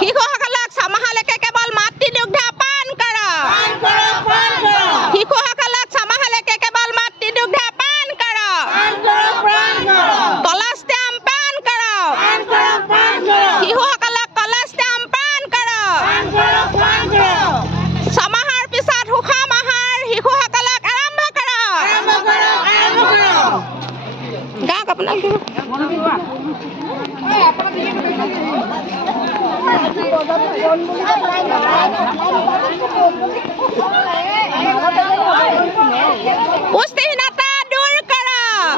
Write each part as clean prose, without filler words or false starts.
শিশুসকলক 6 মাহলৈকে কেৱল মাতৃদুগ্ধ পান কৰক। শিশুসকলক 6 মাহলৈকে কেৱল মাতৃদুগ্ধ পান কৰক। কলষ্ট্ৰাম পান কৰক। শিশুসকলক কলষ্ট্ৰাম পান কৰক। 6 মাহৰ পিছত সুষম আহাৰ শিশুসকলক আৰম্ভ কৰক। গাওক আপোনাক পুষ্টিহীনতা দূৰ কৰক।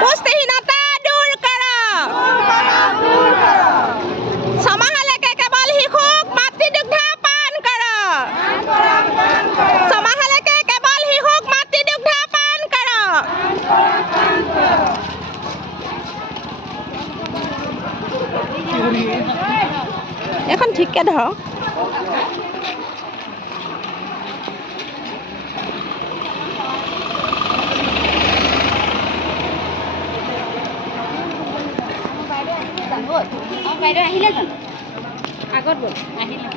পুষ্টিহীনতা দূৰ কৰক। 6 মাহলৈকে কেৱল শিশুক মাতৃদুগ্ধ পান কৰক। 6 মাহলৈকে কেৱল শিশুক মাতৃদুগ্ধ পান কৰক। এখন ঠিককে ধৰক। বাইদেউ আহিলে জানো? আগত গ'ল আহিলে।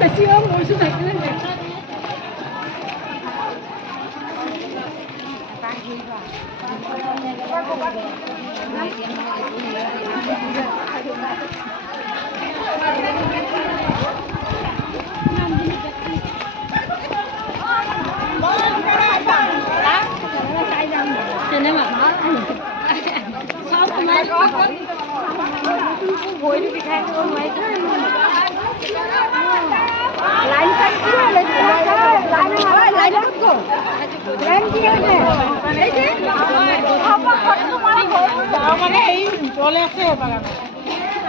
বেছি মইছো থাকিলে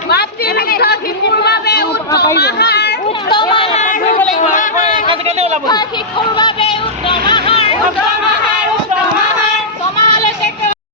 মাতৃদুগ্ধ শিশুৰ বাবে উত্তম আহাৰ